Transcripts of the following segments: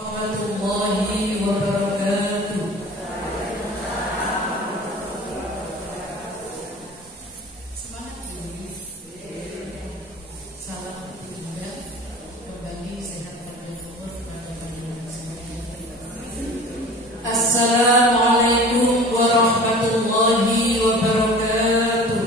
warahmatullahi wabarakatuh. Semangat ini. Salam juga kembali sehat walafiat pada panjenengan semuanya. Assalamualaikum warahmatullahi wabarakatuh.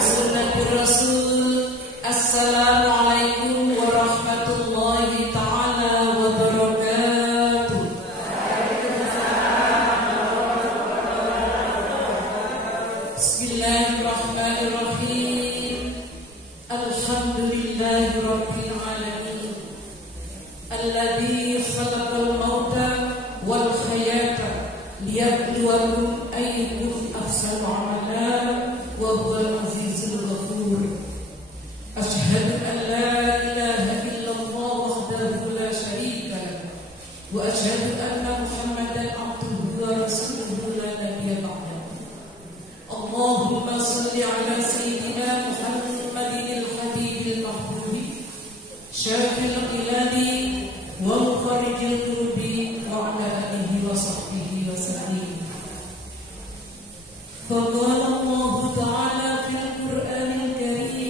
Sunnatul Rasul. Assalamualaikum warahmatullahi ta'ala wabarakatuh. Bismillahirrahmanirrahim. Alhamdulillahi rabbil alamin. Alladzi khalaqal mauta wal hayata liyabluwakum ayyukum ahsanu amala wa huwal azizul ghafur. Asyhadu an la ilaha illallah wahdahu la syarika lahu wa asyhadu anna Muhammadan abduhu wa rasuluhu la nabiyya ba'dahu. Allahumma shalli ala sayyidina Muhammadin al-habibil mahbubi syafil iladi wa mufarijil kurbi wa ala alihi wa sahbihi wa sallim. Faqala Allah ta'ala fil Qur'anil Karim,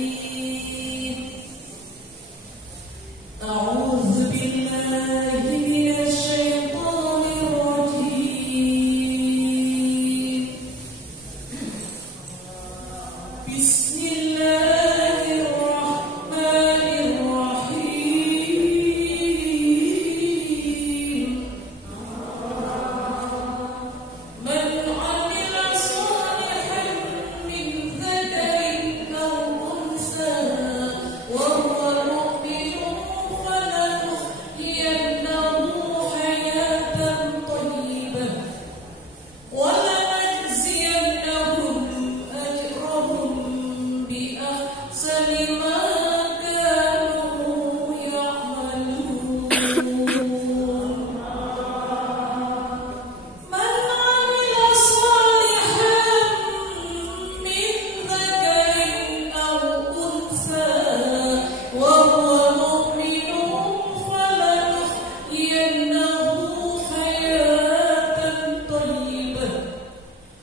a'udzu billahi minasy syaithanir rajim. Bismillahirrahmanirrahim. Man 'amila shalihan min dzakarin aw unsa wa huwa mu'minun falanuhyiyannahu hayatan thayyibah wa lanajziyannahum ajrahum bi ahsani ma kanu ya'malun. Man 'amila shalihan min dzakarin aw unsa wa huwa mu'minun falanuhyiyannahu hayatan thayyibah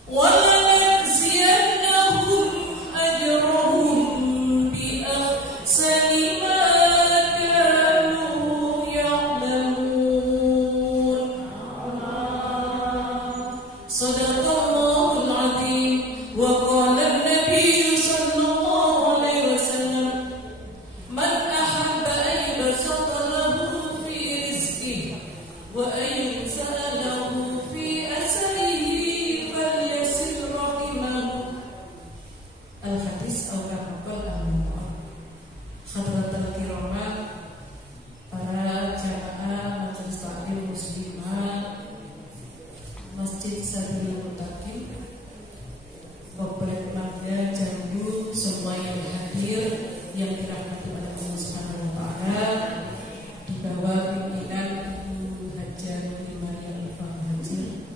wa lanajziyannahum ajrahum bi ahsani ma kanu ya'malun. Shadaqallahul 'azim wa qala an-nabiy sallallahu alaihi wasallam, man ahabba an yubsata lahu fi rizqihi wa an yus'alahu fi asrihi falyasil rahimahu. Al-hadis atau kama al-Quran. Hadratul kiramat, para jamaah majelis taklim muslimah Masjid Sabilul Muttaqin, Komplek Mangga Jambu, semua yang hadir yang dirahmati oleh Allah Subhanahu wa taala, di bawah pimpinan Ibu Hajar Mariam Al-Fahmi,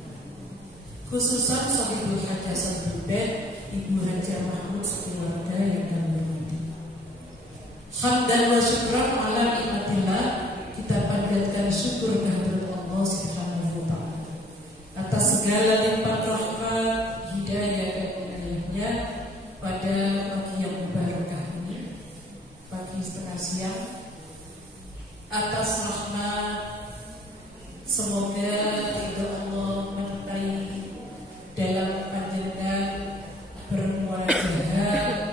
khususan Sahibul Hajah Sahibul Bait Ibu Hajar Mahmud sekeluarga yang kami hormati. Hamdan wa syukran ala nikmatillah, kita panjatkan syukur kehadirat Allah Subhanahu wa taala atas segala limpah rahmat, hidayah dan inayahnya pada pagi yang berkah ini, pagi setengah siang. Atas rahmat, semoga ridho Allah menyertai dalam panjenengan bermuajah,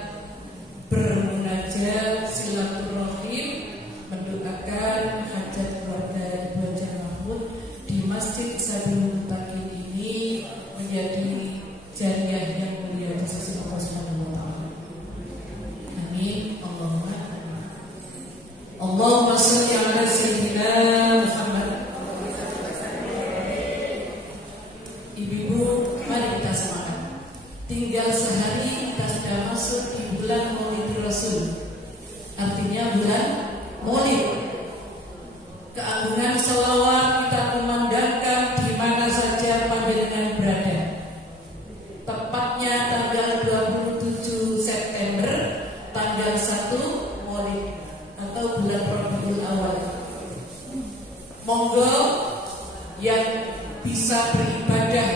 bermunajat, silaturahim, mendoakan hajat keluarga Ibu Hajar Mahmud di Masjid Sabilul Muttaqin ini menjadi jariah yang mulia di sisi Allah Subhanahu wa taala. Amin. Allahumma shalli ala sayyidina Muhammad. Ibu-ibu, mari kita semangat. Tinggal sehari kita sudah masuk di bulan Maulid Rasul. Artinya bulan Maulid. Keagungan sholawat kita memandangkan di mana saja panjenengan berada. Tepatnya tanggal 27 September, tanggal 1 Maulid atau bulan Rabiul Awal. Monggo yang bisa beribadah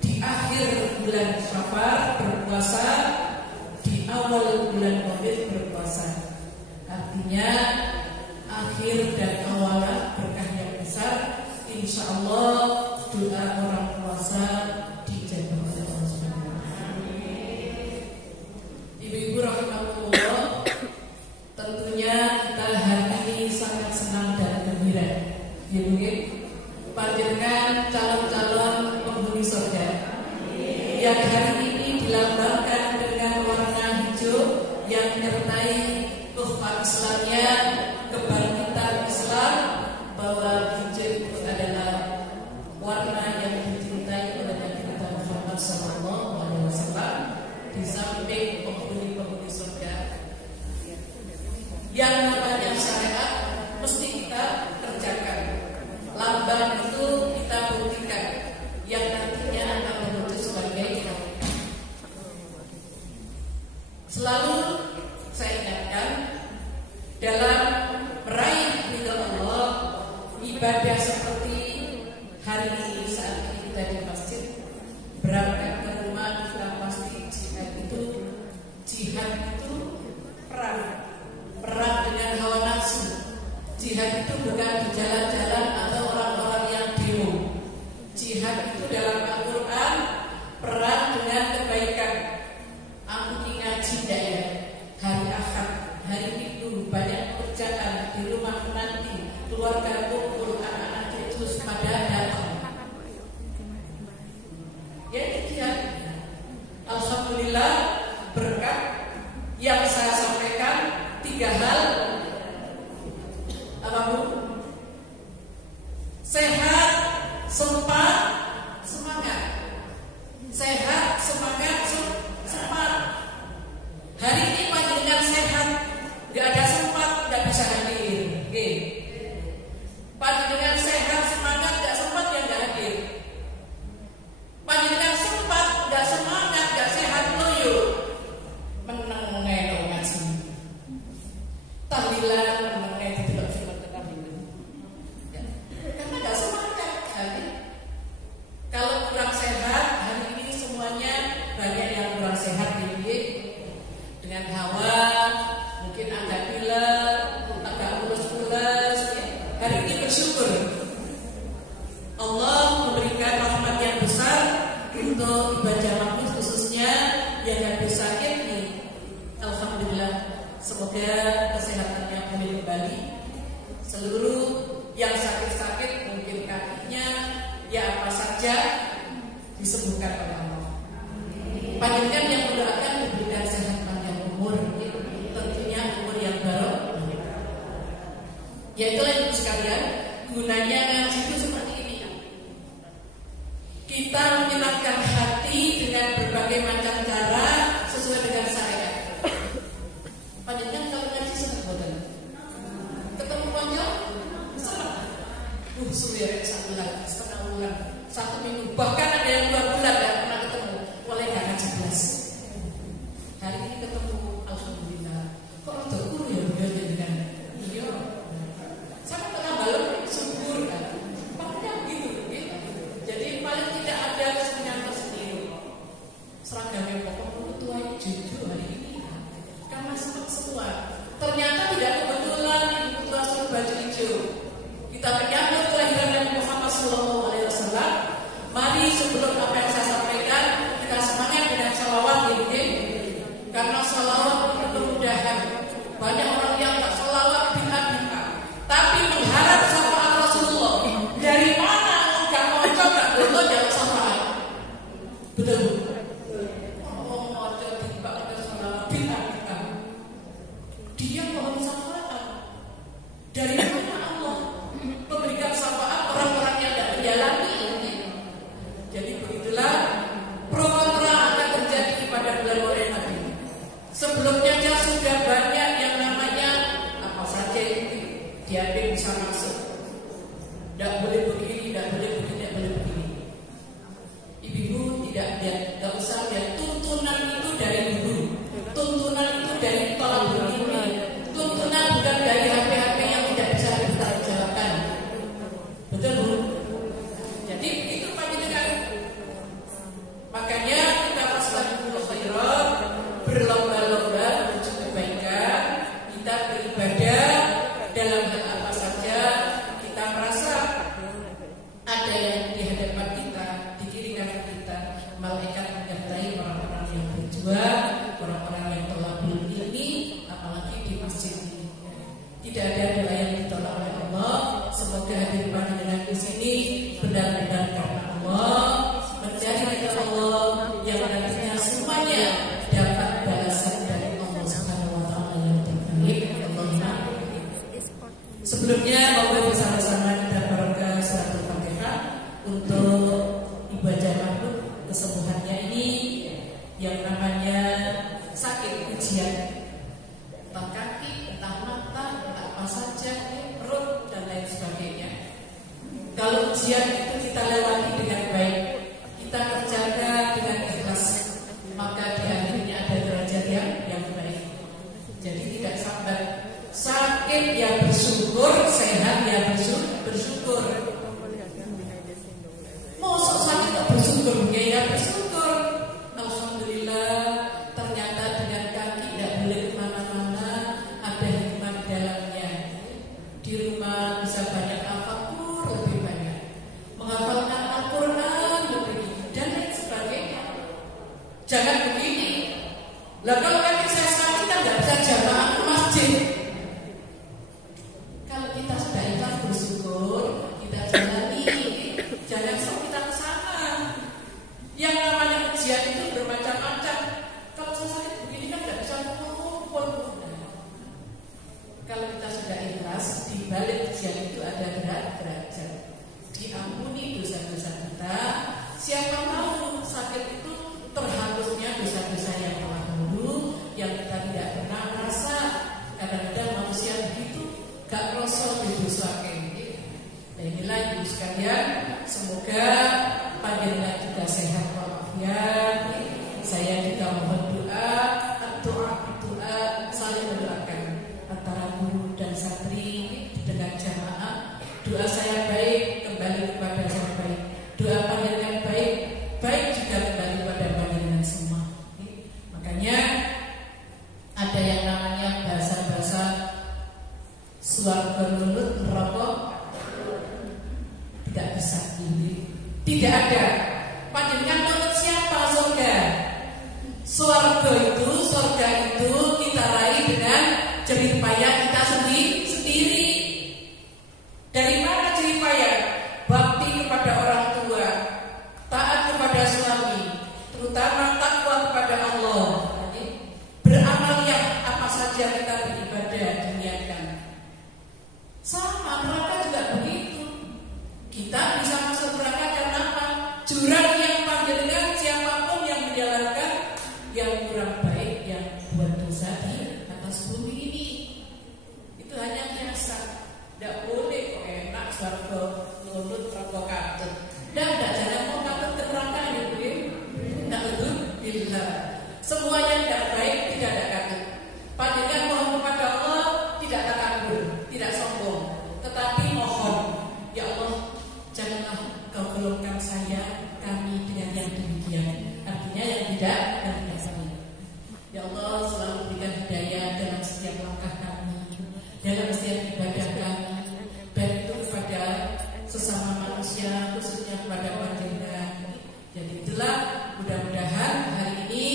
di akhir bulan Syawal berpuasa, di awal bulan Rabiul berpuasa. Artinya akhir dan awal berkah yang besar. Insya Allah doa orang puasa dijabah oleh Allah Subhanahu wa Ta'ala. Ibu-ibu rahimakumullah, tentunya kita hari ini sangat senang dan gembira. Ya mungkin panjenengan calon-calon penghuni surga yang hari ini dilambangkan dengan warna hijau yang menyertai ukhuwah Islamnya, kebangkitan Islam, bahwa hijau itu adalah warna yang dicintai oleh Nabi kita Muhammad SAW. Di samping penghuni surga yang namanya syariat mesti kita kerjakan. Lambang itu kita buktikan yang nantinya akan menuju sebagai hakikat. Selalu saya ingatkan dalam meraih ridha Allah, ibadah seperti hari ini saat ini kita di masjid, berangkat ke rumah kita pasti jihad itu perang dengan hawa nafsu. Jihad itu bukan di jalan-jalan atau orang-orang yang demo. Jihad itu dalam Al-Quran perang dengan kebaikan. Aku ngaji tidak ya? Hari Ahad, hari Minggu banyak pekerjaan di rumah nanti, keluarga kumpul, anak-anak itu pada datang. Ya itu jihad. Alhamdulillah berkat yang saya sampaikan 3 hal. Apa Bu? Sehat, sempat, semangat. Sehat, semangat, sempat. Hari ini panjenengan sehat, nggak ada sempat, nggak bisa hadir. Oke. Panjenengan sehat, semangat, nggak sempat, ya nggak hadir. Panjenengan sempat, nggak semangat, nggak sehat, loyo. Menang ngelo ngaji. Tahlilan menang tidak sempat tahlilan. Ya. Karena nggak semangat hari. Kalau kurang sehat, hari ini semuanya banyak yang kurang sehat ini dengan hawa, mungkin agak pilek, agak mulus-mulus. Ya. Hari ini bersyukur Allah memberikan rahmat yang besar untuk ibadah makhluk khususnya yang habis sakit nih. Alhamdulillah, semoga kesehatannya pulih kembali. Seluruh yang sakit-sakit mungkin kakinya, ya apa saja disembuhkan oleh Allah. Panjenengan yang mendoakan diberikan sehat panjang umur, tentunya umur yang baru. Yaitulah ibu sekalian, gunanya ngaji itu seperti ini. Kita menyenangkan hati dengan berbagai macam cara sesuai dengan syariat. Panjenengan kalau ngaji senang boten? Ketemu konco senang. Suwe satu bulan, setengah bulan, 1 minggu, bahkan ada yang 2 bulan tidak pernah ketemu. Boleh nggak ngaji belas? Hari ini ketemu, alhamdulillah. Kok ada guru ya beda dengan iya. Sama tengah malam subur kan? Makanya gitu. Jadi paling tidak ada kesenangan tersendiri. Seragamnya pokok tua jujur hari ini karena semua. Ternyata tidak kebetulan ibu tua suruh baju hijau. Kita menyambut kelahiran Nabi Muhammad SAW. Mari sebelum apa yang saya sampaikan, kita semangat dengan sholawat ini. Karena sholawat itu kemudahan. Banyak orang yang tak sholawat bid'ah. Tapi mengharap syafaat Rasulullah. Dari mana enggak mau coba dulu jangan syafaat. Betul. Oh, mau jadi pakai sholawat bid'ah. Dia mohon syafaat. Dari mana Allah memberikan syafaat orang-orang yang tidak menjalani ini? Jadi begitulah pro kontra akan terjadi pada bulan Ramadan ini. Sebelumnya sudah banyak yang namanya apa saja itu diambil bisa masuk. Tidak boleh begini, tidak boleh begini, tidak boleh begini. Ibu-ibu tidak usah lihat tuntunan itu dari guru, tuntunan itu dari tolak ini, tuntunan bukan dari beribadah dalam hal apa saja kita merasa ada yang di hadapan kita, di kiri kanan kita, malaikat menyertai orang-orang yang berjuang, orang-orang yang telah berilmi, apalagi di masjid ini. Tidak ada doa yang ditolak oleh Allah. Semoga hadir panjenengan di sini benar-benar karena Allah, mencari ridha Allah yang nantinya semuanya dapat balasan dari Allah Subhanahu wa taala yang terbaik. Allahumma. Sebelumnya monggo bersama-sama kita barokah suratul Fatihah untuk Ibu Haja Mahmud kesembuhannya ini yang namanya sakit ujian, entah kaki, entah mata, entah apa saja, perut dan lain sebagainya. Kalau ujian itu kita lewati dengan baik, kita kerjakan dengan ikhlas, maka di akhirnya ada derajat yang baik. Jadi tidak sabar, sakit ya bersyukur, sehat ya bersyukur. Mosok sakit kok bersyukur, ya bersyukur. Alhamdulillah, ternyata dengan kaki tidak boleh kemana-mana, ada hikmah di dalamnya. Di rumah bisa banyak tafakur, lebih banyak menghafalkan Al-Quran, lebih dan lain sebagainya. Jangan begini. Lah kalau kaki saya sakit kan nggak bisa jamaah ke masjid. Kalau kita sudah ikhlas bersyukur, kita jalani, jangan sok kita ke sana. Yang namanya ujian itu bermacam-macam. Kalau saya sakit begini kan nggak bisa kumpul. Kalau kita sudah ikhlas, di balik ujian itu ada derajat. Diampuni dosa-dosa kita. Siapa tahu sakit itu terhapusnya dosa-dosa yang telah dulu, yang kita tidak pernah merasa. Kadang-kadang manusia begitu, gak rosol di dosa ini. Nah inilah ibu sekalian, semoga panjenengan juga sehat walafiat. Saya juga mohon doa saling mendoakan antara guru dan santri dengan jamaah. Doa saya baik kembali kepada saya baik, doa panjenengan baik juga kembali kepada panjenengan semua. Makanya ada yang namanya bahasa-bahasa swarga nulut neraka tidak bisa ini. Tidak ada. Panjenengan nulut siapa surga? Surga itu kita raih dengan jerih payah kita sendiri. Dari mana jerih payah? Bakti kepada orang tua, taat kepada suami, terutama takwa kepada Allah. Beramal yang apa saja kita beribadah diniatkan. Sama neraka juga begitu. Kita bisa masuk neraka karena apa? Jurang yang panjenengan siapapun yang menjalankan yang kurang baik, yang buat dosa di atas bumi ini. Itu hanya biasa. Tidak boleh kok enak swarga nulut rokok katut. Tidak jangan mau katut ke neraka ya Bu. Tidak betul. Bila semuanya tidak baik tidak ada katut. Panjenengan mohon kepada Allah tidak takabur, tidak sombong, tetapi mohon ya Allah janganlah Kau golongkan kami dengan yang demikian. Artinya yang tidak sami. Ya Allah selalu berikan hidayah dalam setiap langkah kami, dalam setiap ibadah kami, baik itu kepada sesama manusia, khususnya kepada panjenengan. Jadi itulah mudah-mudahan hari ini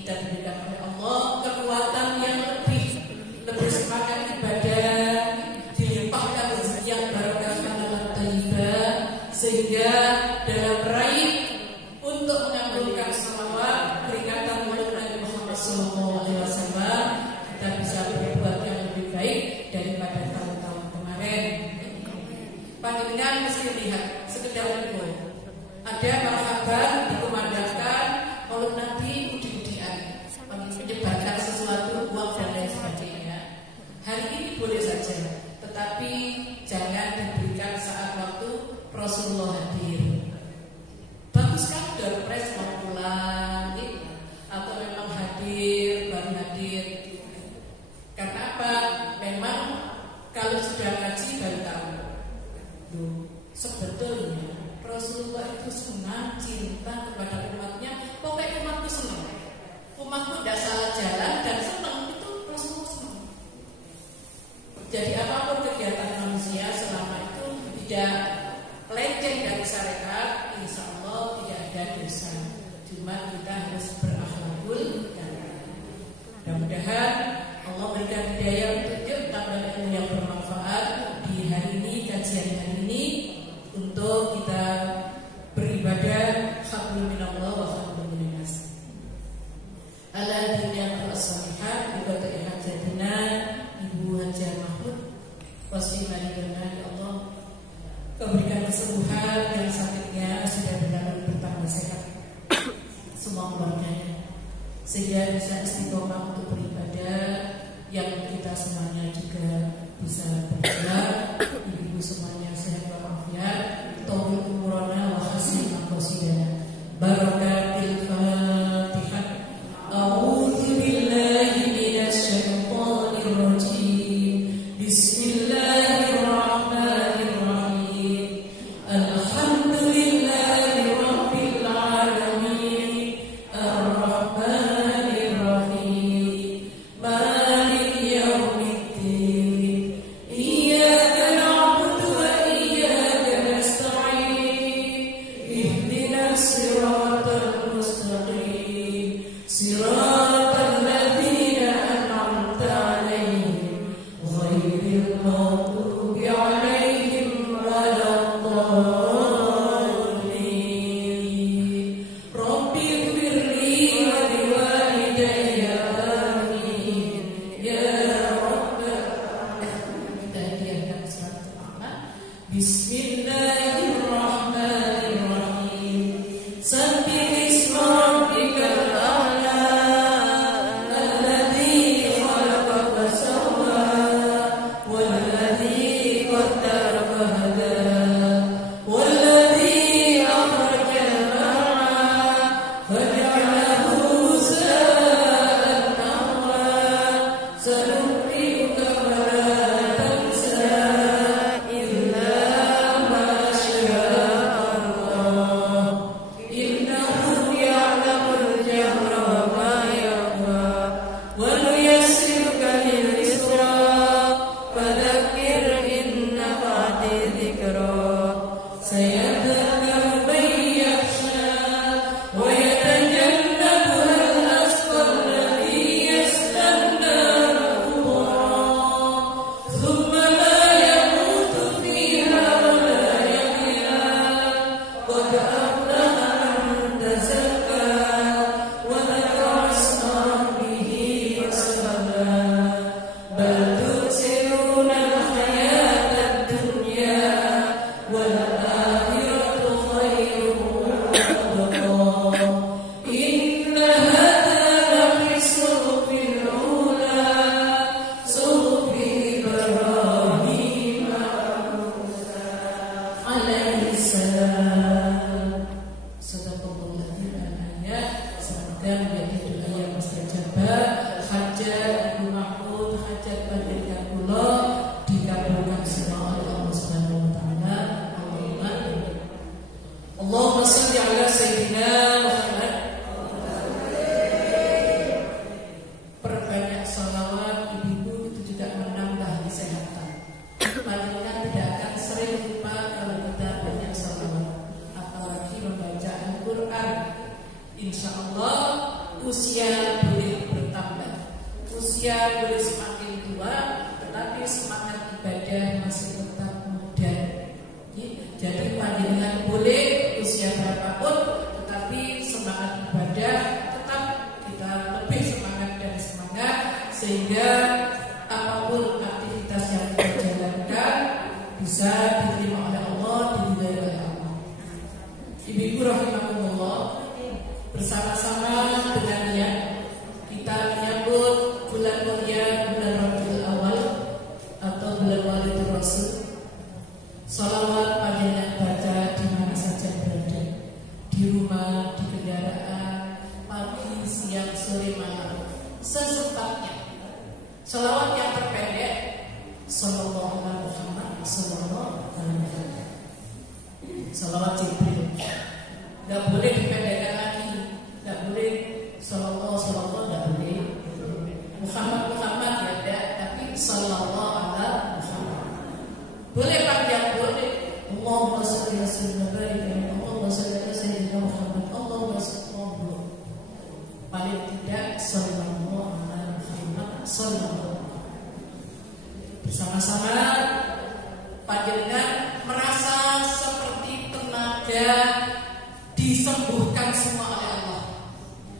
kita diberikan oleh Allah kekuatan yang lebih semangat ibadah, dilimpahkan rezeki yang barokah dan thayyibah, sehingga dalam meraih untuk mengabulkan salawat peringatan Maulid Nabi Muhammad SAW kita bisa berbuat yang lebih baik daripada tahun-tahun kemarin. Panjenengan mesti lihat sekedar itu ada marhaban dikumandangkan Maulid Nabi uji-ujian menyebarkan sesuatu uang dan lain sebagainya. Hari ini boleh saja, tetapi jangan diberikan saat waktu Rasulullah hadir. Bagus kan udah pres mau pulang atau memang hadir baru hadir. Karena apa? Memang kalau sudah ngaji baru tahu. Sebetulnya Rasulullah itu senang cinta kepada umatnya. Pokoknya umatku senang. Umatku tidak salah jalan dan senang, itu Rasulullah senang. Jadi apapun kegiatan manusia selama itu tidak melenceng dari syariat, insya Allah tidak ada dosa. Cuma kita harus berakhlakul karimah. Mudah-mudahan Allah berikan hidayah petunjuk tambah ilmu yang bermanfaat di hari ini, kajian hari ini, untuk kita beribadah hablum minallah wa hablum minas. Ala dunya as-salihah bi qadri hajatina Ibu Hajar Mahmud wasimaliana ya Allah. Kau berikan kesembuhan yang sakitnya sudah benar bertambah sehat semua keluarganya, sehingga bisa istiqomah untuk beribadah, yang kita semuanya juga bisa berjalan, ibu semuanya sehat walafiat, taufiq umurana wa hasil maqasidana. Barakatil Fatihah. A'udzu billahi minasy syaithanir rajim. Bismillahirrahmanirrahim. Alhamdulillahi rabbil alamin. Ar-Rahmanir Rahim. Maliki yaumiddin. Iyyaka na'budu wa iyyaka nasta'in. Ihdinas siratal mustaqim. Siratal ladzina an'amta 'alaihim ghairil maghdubi 'alaihim waladdallin. Rabbi ighfirli wa liwalidayya amin ya rabbal alamin. Kita hadiahkan surat Al-Ahmad. Bismillahirrahmanirrahim. Sabbih isma rabbikal a'la alladzi khalaqa fasawwa walladzi qaddara fahada walladzi akhrajal mar'a faja'alahu sa'an nahwa sanuqri'uka fala tansa illa ma syaa Allah innahu ya'lamul jahra wa ma yakhfa wa nuyassiruka lil yusra fadhakkir in nafa'ati dhikra sayadhakkaru man yakhsha wa yatajannabuha al-ashqa alladhi yasla an-nara al-kubra thumma la yamutu fiha wa la yahya qad aflaha man tazakka wa dhakara isma rabbih fasalla bal tu'thiruna al-hayata ad-dunya wal akhiratu khairun wa abqa inna hadha lafi suhufil ula suhufi Ibrahim alaihi salam. Sadaqallahul azim. Semoga menjadi doa yang mustajabah. Hajat Ibu Mahmud, hajat baginda kula dikabulkan semua oleh Allah Subhanahu wa taala. Allahumma amin. Allahumma shalli ala sayyidina Muhammad. Perbanyak salawat ibu itu juga menambah kesehatan. Paling tidak akan sering lupa kalau kita banyak salawat, apalagi membaca Al-Quran. Insya Allah usia boleh bertambah, usia boleh semakin tua, tetapi semangat ibadah masih tetap muda. Jadi panjenengan boleh usia berapapun, tetapi semangat ibadah tetap kita lebih semangat dan semangat, sehingga apapun aktivitas yang kita jalankan bisa diterima oleh Allah, diridhai oleh Allah. Ibu-ibu rahimakumullah, bersama-sama dengan niat kita menyambut bulan mulia, bulan Rabiul Awal atau bulan Maulidul Rasul. Salawat panjenengan baca di mana saja berada, di rumah, di kendaraan, pagi, siang, sore, malam, sesempatnya. Salawat yang terpendek, sallallahu alaihi Muhammad, sallallahu alaihi wasallam. Salawat Jibril, nggak boleh dipendekkan lagi, nggak boleh sallallahu nggak boleh. Muhammad ya, tapi sallallahu alaihi Boleh panjang, boleh. Allahumma shalli ala sayyidina Muhammad, Allahumma shalli ala sayyidina Muhammad, Allahumma shalli. Paling tidak sallallahu alaihi Muhammad sallallahu. Bersama-sama panjenengan merasa seperti tenaga disembuhkan semua oleh Allah.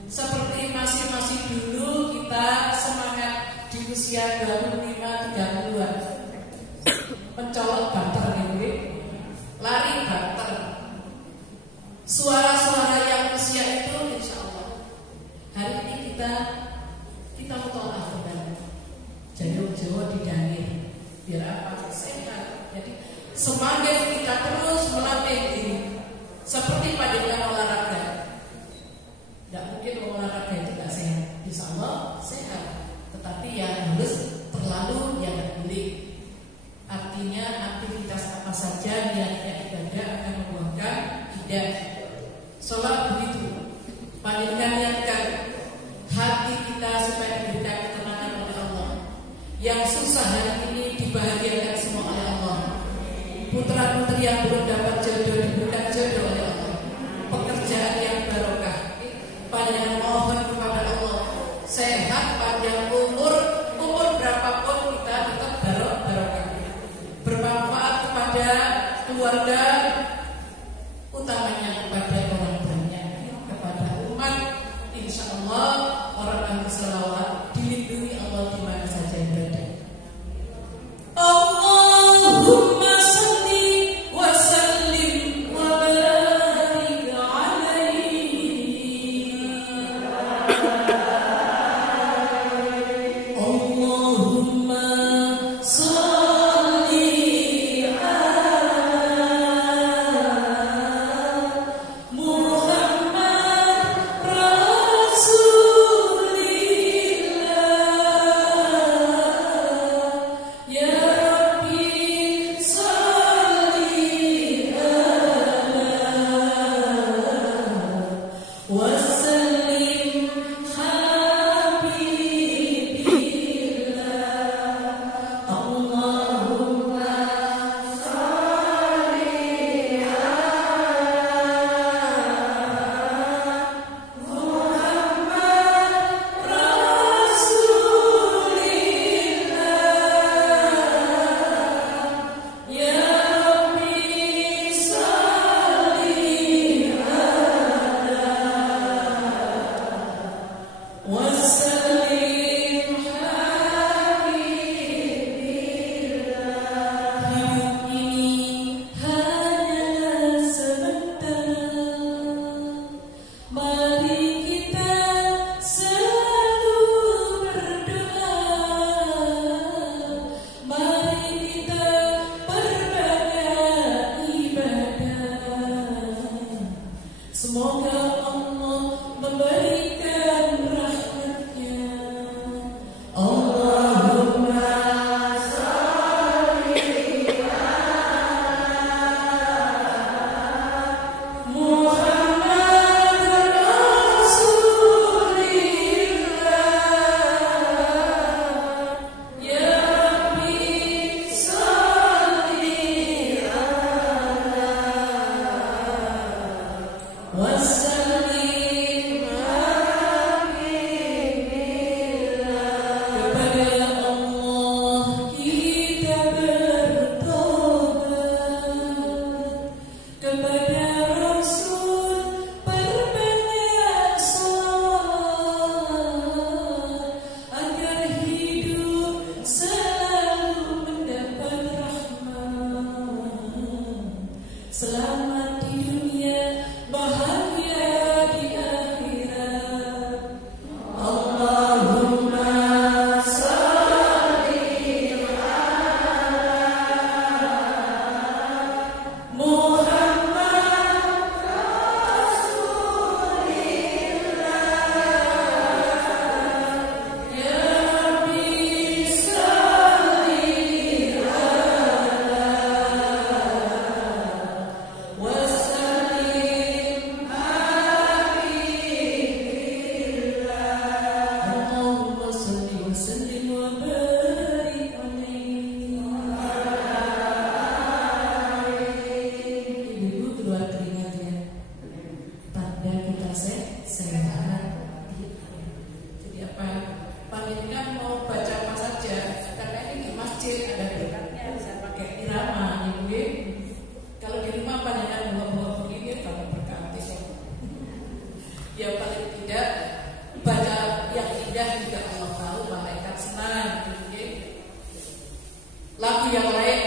Seperti masih dulu kita semangat di usia 25-30-an mencolok banter gitu, lari banter. Suara-suara yang usia itu insya Allah hari ini kita mutolak benar. Jawa didangin biar apa? Sehat. Jadi semakin kita terus melatih diri seperti pada olahraga. Tidak mungkin olahraga itu tidak sehat. Insya Allah sehat, tetapi yang harus terlalu yang boleh. Artinya aktivitas apa saja niatnya ibadah akan membuahkan tidak. Sholat begitu. Panjangkan niatkan hati kita supaya diberikan ketenangan oleh Allah. Yang susah hari ini dibahagiakan semua oleh Allah. Putra-putri yang belum dapat jodoh diberikan jodoh oleh Allah. Pekerjaan yang barokah. Panjang mohon kepada Allah sehat, panjang umur berapapun kita tetap barokah. Bermanfaat kepada keluarga, utamanya kepada orang banyak, kepada umat. Insya Allah orang ahli selawat dilindungi Allah di mana saja berada. Allahumma shalli wa sallim wa barik alaihi. Allahumma shalli ala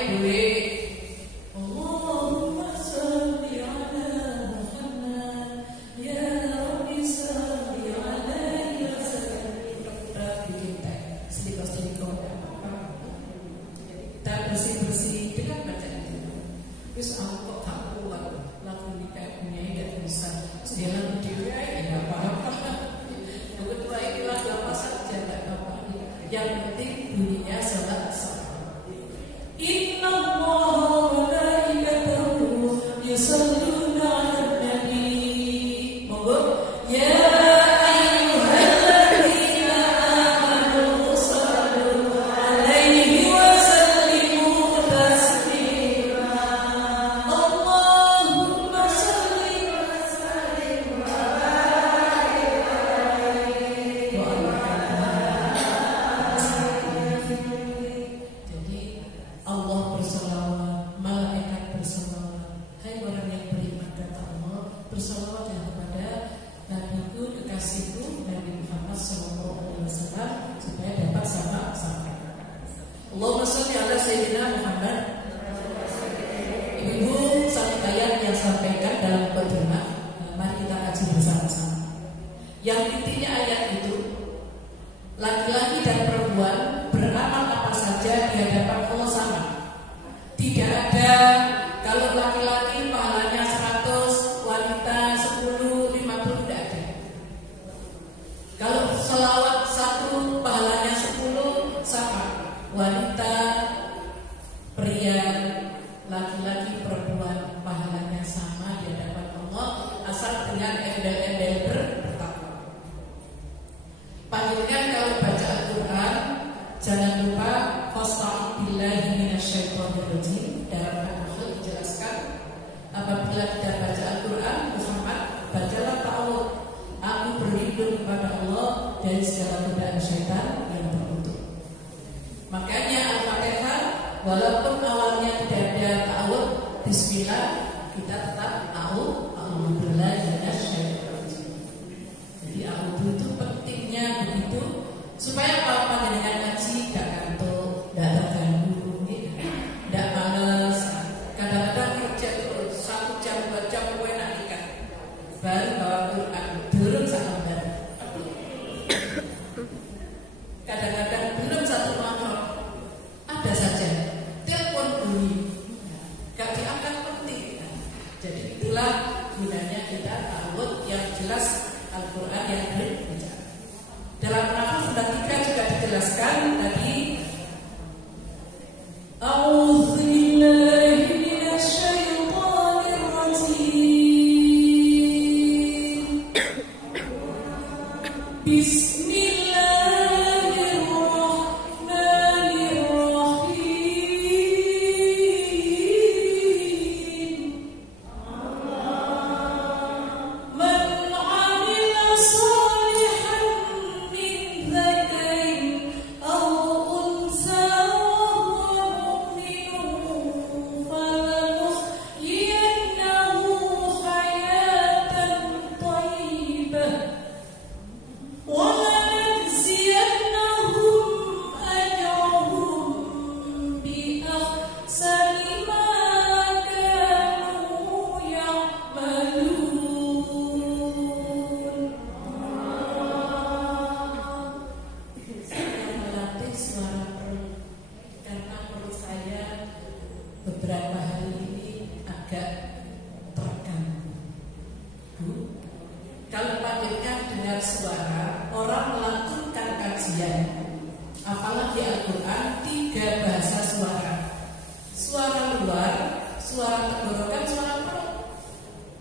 boleh Allahumma sholli ala Muhammad ya Rabbi sholli alaihi wasallam. Bikin teh sedikit-sedikit kita bersih-bersih dengan bacaan itu. Terus aku kok tak kuat lagu ini kayak punya tidak bisa. Dia lagu dia ya nggak apa-apa. Yang kedua ini lagu apa saja nggak apa-apa. Yang penting bunyinya salat sah. Inna Allah wa malaikatahu yusholluna 'alan nabi. Monggo ya ayyuhalladzina amanu shallu 'alaihi wa sallimu taslima. Allahumma shalli wa sallim wa barik alaihi wa Jadi Allah berselawat, malaikat berselawat. Hai orang yang beriman, kata Allah, berselawat kepada Nabiku, kekasihku Nabi Muhammad SAW supaya dapat sama-sama. Allahumma sholli ala Sayyidina Muhammad. Ibu satu ayat yang sampaikan dalam mukadimah, mari kita kaji bersama-sama. Yang intinya ayat itu, laki-laki dan perempuan beramal apa saja di hadapan Allah sama. Tidak ada kalau laki-laki pahalanya 100, wanita 10, 50 tidak ada. Kalau selawat 1 pahalanya 10 sama. Wanita, pria, laki-laki, perempuan pahalanya sama di hadapan Allah asal dengan embel-embel bertakwa. Panjenengan kalau baca Al-Quran jangan lupa fasta'idz billahi minasyaitonir rajim. Dalam Al-Quran dijelaskan apabila kita baca Al-Quran, Muhammad bacalah ta'awudz, aku berlindung kepada Allah dari segala godaan syaitan yang terkutuk. Makanya Al-Fatihah walaupun awalnya tidak ada ta'awudz bismillah, kita tetap a'udzu billahi minasyaitonir rajim. Jadi a'udzu itu pentingnya begitu supaya apa dengan ngaji gak kantuk, gak terganggu, gak males. Kadang-kadang kerja terus 1 jam 2 jam gue nak nikah baru bawa Quran belum sahabat. Kadang-kadang belum 1 motor ada saja telepon bunyi gak diangkat penting. Jadi itulah gunanya kita ta'awudz yang jelas Al-Quran yang berbicara. Dalam nafas 3 juga dijelaskan tadi. A'udzu billahi minasyaitonir rajim. Bismillahirrahmanirrahim. Man 'amila shalihan min dzakarin aw unsa wa huwa mu'minun falanuhyiyannahu hayatan thayyibah wa lanajziyannahum ajrahum bi ahsani ma kanu ya'malun. Saya melatih suara perut karena perut saya beberapa hari ini agak terganggu. Kalau panjenengan dengar suara orang melantunkan kajian, apalagi Al-Quran, 3 bahasa suara. Suara luar, suara tenggorokan, suara perut.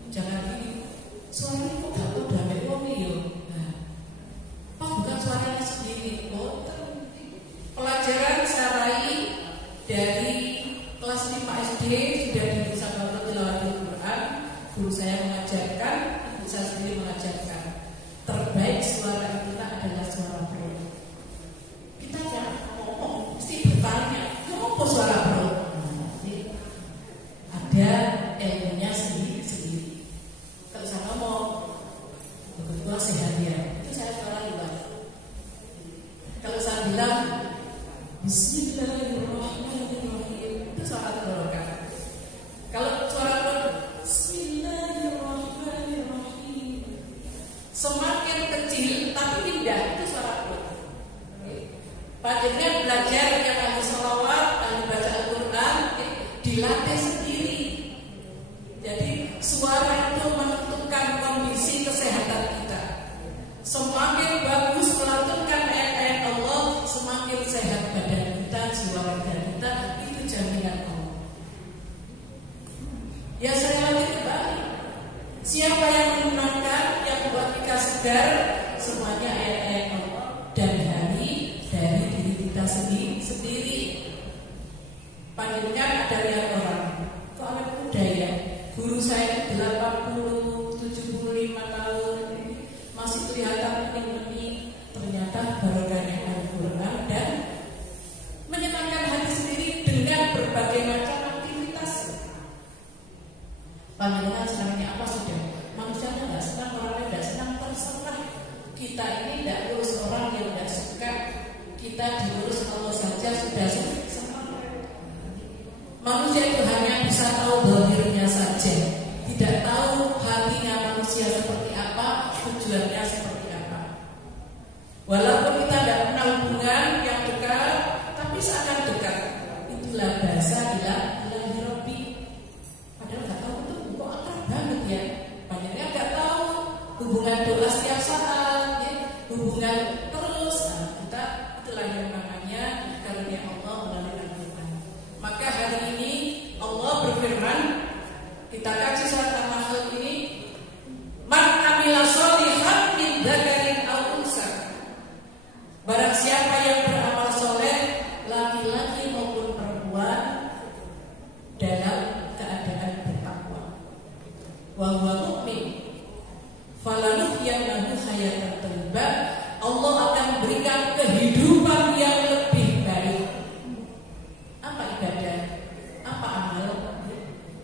Jangan gini, suara ini kok gak udah wong yo. Nah, apa bukan suaranya sendiri? Pelajaran sarai dari kelas 5 SD sudah bisa bangun tilawatul Quran. Guru saya mengajarkan, saya sendiri mengajarkan. Terbaik suara itu adalah suara perut. Kita jangan ngomong, mesti bertanya, apa suara perut? Ada ilmunya sendiri-sendiri. Kalau saya ngomong, betul sehat ya, itu saya suara luar. Kalau saya bilang Bismillahirrahmanirrahim, itu suara dilatih sendiri. Jadi suara itu menentukan kondisi kesehatan kita. Semakin bagus melantunkan ayat-ayat Allah, semakin sehat badan kita, jiwa raga kita. Itu jaminan Allah. Ya saya latih kembali. Siapa yang menenangkan, yang membuat kita segar, semuanya ayat-ayat Allah dan dari diri kita sendiri. Panjenengan ada lihat orang, kok awet muda ya? Guru saya 80, 75 tahun masih kelihatan ini ternyata barokahnya Al-Quran dan menyenangkan hati sendiri dengan berbagai macam aktivitas. Panjenengan senangnya apa sudah? Manusianya nggak senang, orangnya nggak senang, terserah. Kita ini tidak urus orang yang tidak suka, kita diurus Allah saja sudah senang. Manusia itu hanya bisa tahu zahirnya saja, tidak tahu hatinya manusia seperti apa, tujuannya seperti apa. Walaupun kita tidak pernah hubungan yang dekat, tapi seakan dekat. Itulah bahasa ilahi Rabbi. Padahal nggak tahu itu kok akrab banget ya. Padahal nggak tahu hubungan doa setiap saat, ya. Hubungan terus. Nah, kita itulah yang namanya karunia Allah melalui Al-Quran. Maka hari ini Allah berfirman, kita kaji surat Al-Nahl ini, man amila sholihan min dzakarin aw unsa. Barang siapa yang beramal soleh, laki-laki maupun perempuan, dalam keadaan bertakwa, wa huwa mu'min, falanuhyiyannahu hayatan thayyibah. Allah akan berikan kehidupan yang lebih baik. Apa ibadah? Apa amal?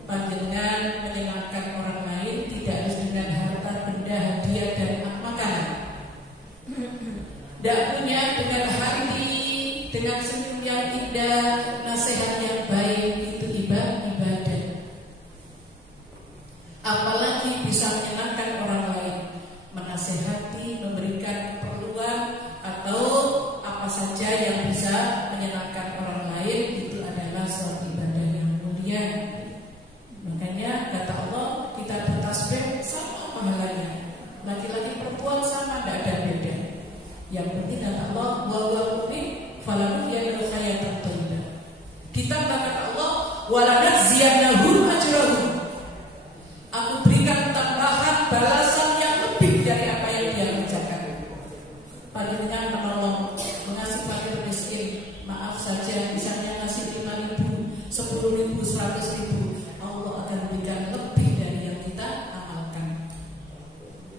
Panjenengan menyenangkan orang lain tidak harus dengan harta, benda, hadiah dan makanan. Tidak punya dengan hati, dengan senyum yang indah, nasihat yang baik, itu ibadah. Apalagi bisa menyenangkan orang lain, menasehati, memberikan keperluan atau apa saja yang bisa menyenangkan orang lain, itu adalah suatu ibadah yang mulia. Makanya kata Allah, kita bertasbih sama pahalanya, laki-laki perempuan sama, tidak ada beda. Yang penting kata Allah, wa huwa mu'min falanuhyiyannahu hayatan thayyibah. Kita kata Allah, walanajziyannahum ajrahum. Aku berikan tambahan balasan yang lebih dari apa yang dia kerjakan. Panjenengan menolong, mengasih fakir miskin, maaf saja, misalnya ngasih 5.000, 10.000, 100.000, Allah akan berikan lebih dari yang kita amalkan.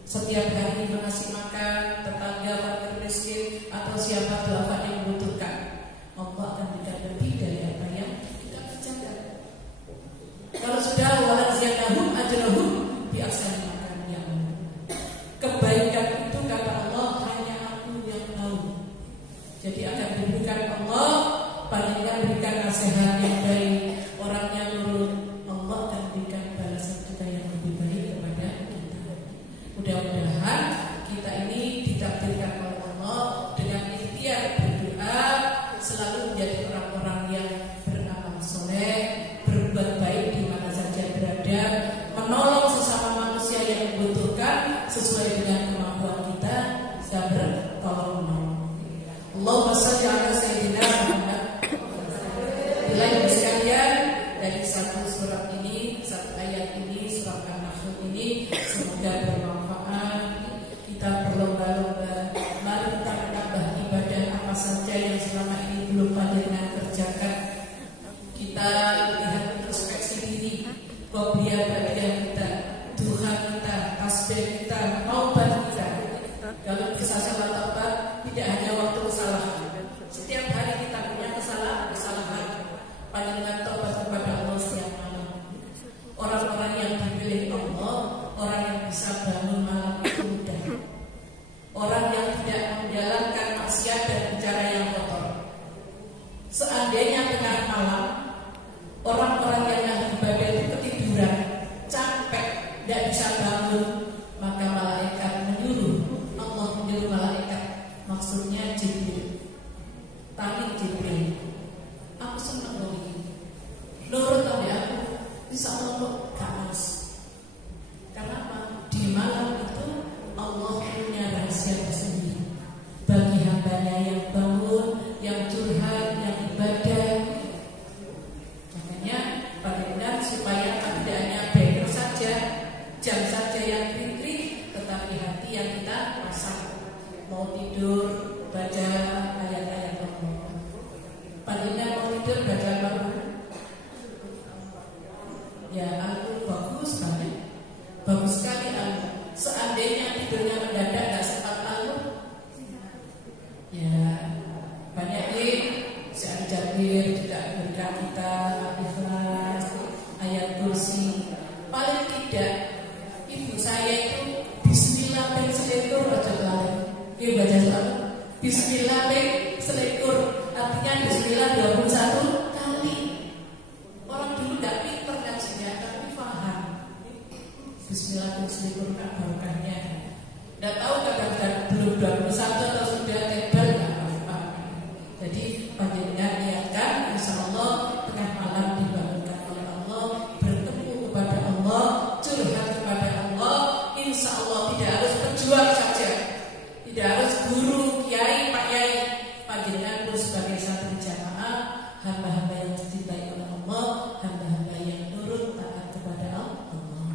Setiap hari mengasih makan tetangga fakir miskin atau siapa duafa yang membutuhkan, Allah akan berikan lebih dari apa yang kita kerjakan. Kalau sudah walanajziyannahum ajrahum bi ahsani ma kanu ya'malun. Kebaikan itu kata Allah hanya aku yang tahu. Jadi akan diberikan Allah, panjenengan berikan nasihat yang baik, orangnya nurut, Allah akan berikan balasan kita yang lebih baik kepada kita. Mudah-mudahan kita ini ditakdirkan oleh Allah dengan ikhtiar berdoa, selalu menjadi orang-orang yang beramal soleh, berbuat baik di mana saja berada, menolong sesama manusia yang membutuhkan sesuai dengan kemampuan kita, dan bertolong menolong. Allahumma shalli ala sayyidina Muhammad. Bila ibu sekalian, dari satu surat ini, satu ayat ini, surat An-Nahl ini, semoga bermanfaat. Kita berlomba-lomba, mari kita menambah ibadah apa saja yang selama ini belum panjenengan kerjakan. Kita lihat introspeksi diri, qobliyah-ba'diyah kita, duha kita, tasbih kita, taubat kita. Kalau bisa salah taubat, tidak hanya waktu kesalahan. Setiap hari kita punya kesalahan. Panjenengan taubat kepada Allah setiap malam. Orang-orang yang dipilih Allah, orang yang bisa bangun malam itu mudah. Orang yang tidak menjalankan maksiat dan bicara yang kotor. Seandainya tengah malam, orang-orang yang ibadah itu ketiduran, capek, tidak bisa bangun, maka malaikat menyuruh, Allah menyuruh malaikat, maksudnya dikasih berkah barokahnya. Tidak tahu kadang-kadang belum 21 atau sudah tebal nggak apa-apa. Jadi panjenengan niatkan, insya Allah tengah malam dibangunkan oleh Allah, bertemu kepada Allah, curhat kepada Allah. Insya Allah tidak harus berjuang saja, tidak harus guru, kiai, pak yai. Panjenengan pun sebagai santri jamaah, hamba-hamba yang dicintai oleh Allah, hamba-hamba yang nurut taat kepada Allah.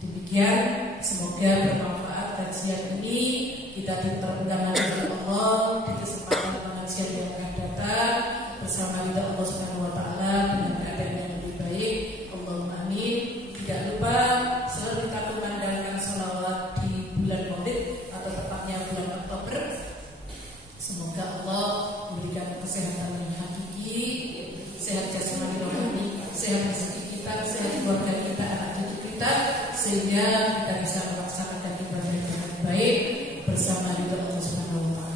Demikian, semoga bermanfaat kajian ini. Kita dipermudah oleh Allah di kesempatan pengajian yang akan datang bersama ridha Allah Subhanahu wa taala dengan keadaan yang lebih baik. Allahumma amin. Tidak lupa selalu kita kumandangkan sholawat di bulan Maulid atau tepatnya bulan Oktober. Semoga Allah memberikan kesehatan yang hakiki, sehat jasmani rohani, sehat rezeki kita, sehat keluarga kita, anak cucu kita, sehingga kita bisa melaksanakan ibadah dengan baik bersama ridha Allah Subhanahu wa taala.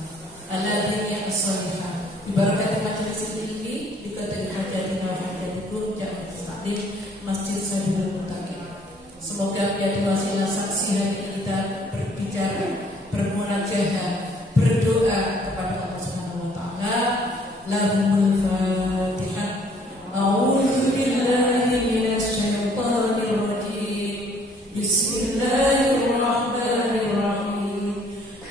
Alladzina as-salihah. Ibarat majelis ini dikatakan hajatuna hajatukum jangan taklim Masjid Sabilul Muttaqin. Semoga menjadi wasilah saksi hati kita berbicara, bermunajat, berdoa kepada Allah Subhanahu wa taala. Lahumul Fatihah. A'udzu billahi minasy syaithanir rajim. Bismillahirrahmanirrahim.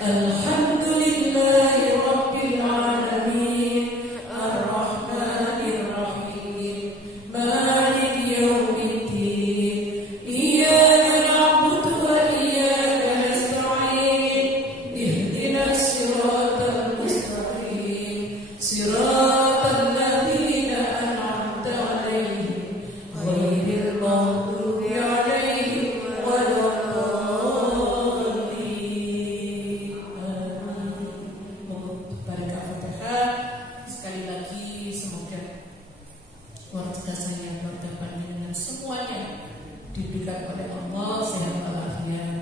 Alhamdulillahi rabbil alamin. Ar-Rahmanir Rahim. Maliki yaumiddin. Iyyaka na'budu wa iyyaka nasta'in. Ihdinas siratal mustaqim. Siratal ladzina an'amta 'alaihim ghairil maghdubi 'alaihim waladdallin. Amin. Barakah. Sekali lagi semoga keluarga saya, keluarga panjenengan semuanya diberikan oleh Allah sehat walafiat,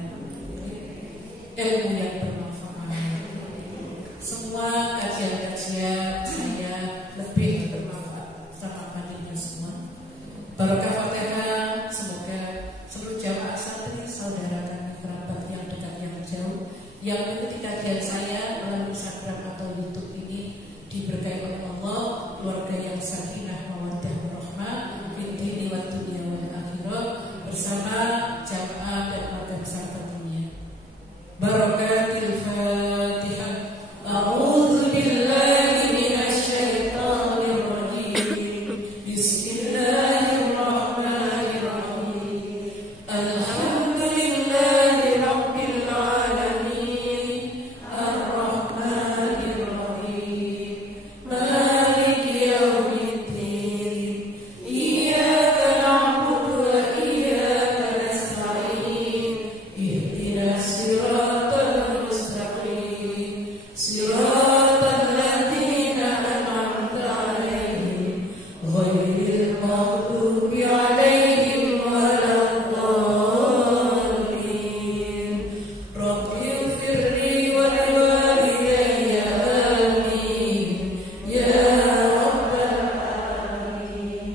ilmu yang bermanfaat. Semua kajian-kajian saya lebih bermanfaat sama panjenengan semua. Barakah Fatihah. Semoga seluruh jamaah santri, saudara dan kerabat yang dekat yang jauh yang mengikuti kajian saya melalui Instagram atau YouTube ini diberkahi oleh Allah, keluarga yang sakinah mawaddah warahmah fid dini wad dunya wal akhirah bersama jamaah dan keluarga besar tentunya. Barakatil Fatihah. A'udzu billahi minasy syaithanir rajim. Bismillahirrahmanirrahim. Alhamdulillahi rabbil alamin. Ar-Rahmanir Rahim. Maliki yaumiddin. Iyyaka na'budu wa iyyaka nasta'in. Ihdinas siratal mustaqim. Siratal ladzina an'amta 'alaihim ghairil maghdubi 'alaihim waladdallin. Rabbighfirli wa liwalidayya amin ya rabbal alamin.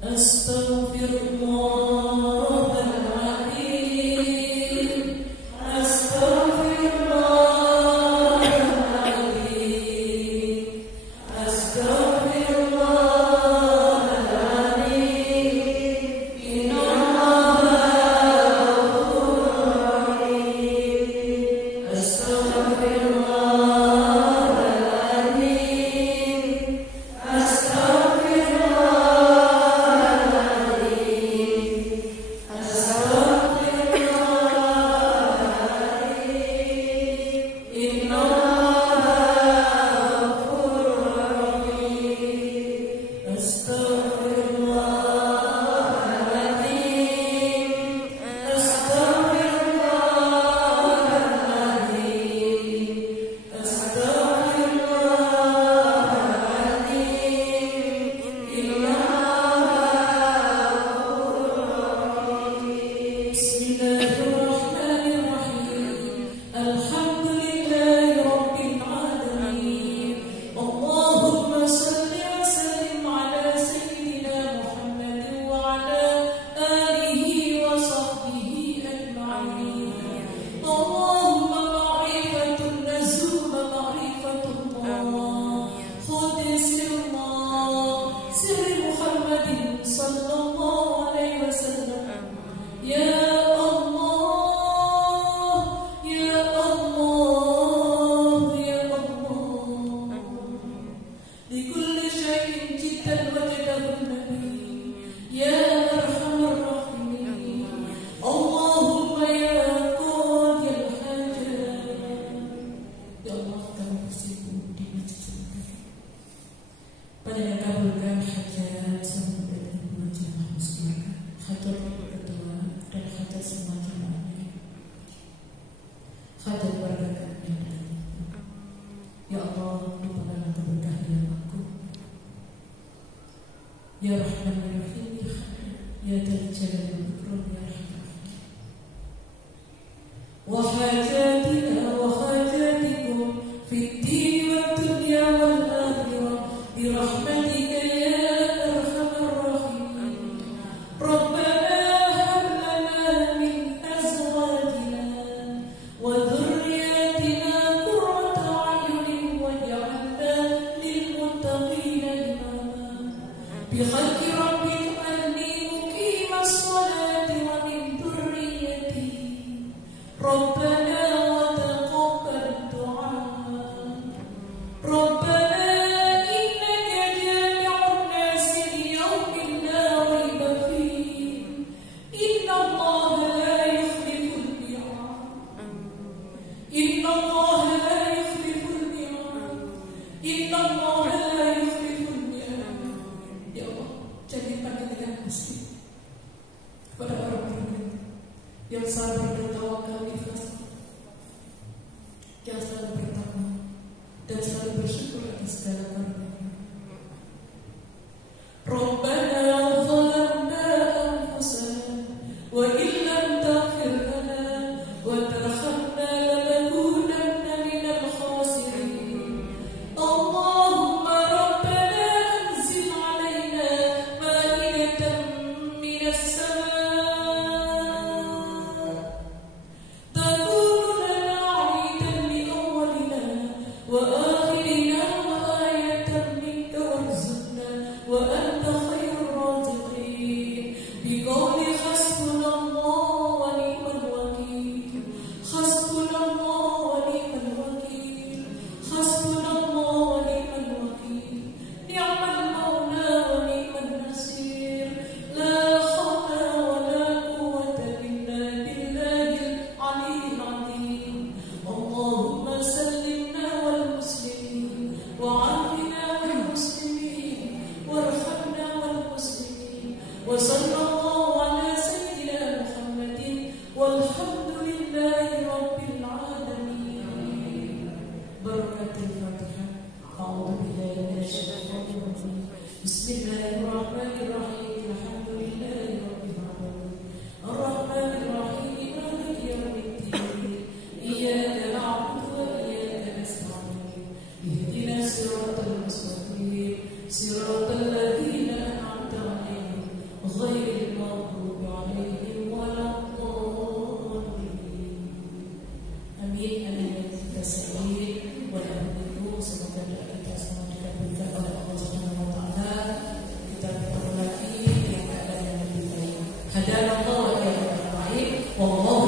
Astaghfirullahaladzim. Astaghfirullahaladzim. Astaghfirullahaladzim. Innallaha ghafurur rahim. Astaghfirullahaladzim. Astaghfirullahaladzim. محمد صلى الله عليه وسلم. يا الله يا الله يا الله، لكل شيء جدا وجده النبي يا أرحم الراحمين. اللهم يا قاضي الحاجات. Ya Allah, kami bersibuk di majlis ini. Panjang kabulkan hajat semua dan jemaah muslimin, hajat ketua dan hajat semua jemaahnya, hajat warga kami. Ya Allah, limpahkanlah keberkahan aku. Ya Rahman ya Rahim ya Dzal Jalali wal Ikram ya Rahman. Wa hajatina wa hajatikum fid din wad dunya wal akhirah bi rahmatika ya arhamar rahimin. Rabbana hab lana min azwajina wa dhurriyyatina qurrata a'yunin waj'alna lil muttaqina imama. Bi haqqi rabbika anni muqimas salati wa min dhurriyyati. Rabbana wa taqabbal du'a. Rabbana innaka jami'un nasi li yawmin la rayba fihi. Inna Allaha la yukhliful mi'ad. Inna Allaha la yukhliful mi'ad. Inna Allaha la yukhliful mi'ad. Ya Allah, jadikan kita muslim kepada orang beriman yang sabar dan tawakal ikhlas, yang selalu bertakwa dan selalu bersyukur atas segala karunia. Rabbana zalamna anfusana wa in lam taghfir lana wa tarhamna lanakunanna minal khasirin. Allahumma rabbana anzil alaina ma'idatan minas sama' تكون لنا عيدا لأولنا وآخرنا وآية منك وارزقنا وأنت خير الرازقين. بقول حسبنا الله ونعم الوكيل. حسبنا الله ونعم الوكيل. حسبنا الله ونعم الوكيل. نعم المولى ونعم النصير. لا حول ولا قوة إلا بالله العلي العظيم. اللهم سلمنا والمسلمين وعافنا والمسلمين وارحمنا والمسلمين. وصلى الله على سيدنا محمد والحمد لله رب العالمين. بركة الفاتحة. أعوذ بالله من الشيطان الرجيم. بسم الله الرحمن الرحيم. الحمد لله رب العالمين الرحمن الرحيم مالك يوم الدين. إياك نعبد وإياك نستعين. اهدنا الصراط المستقيم صراط الذين أنعمت عليهم غير المغضوب عليهم ولا الضالين. Amin. Amin. Kita sekali walau semoga kita semua dikabulkan oleh Allah Subhanahu wa taala. Kita bertemu lagi dengan keadaan yang lebih baik. Hadanallahu wa iyyakum. Wallahu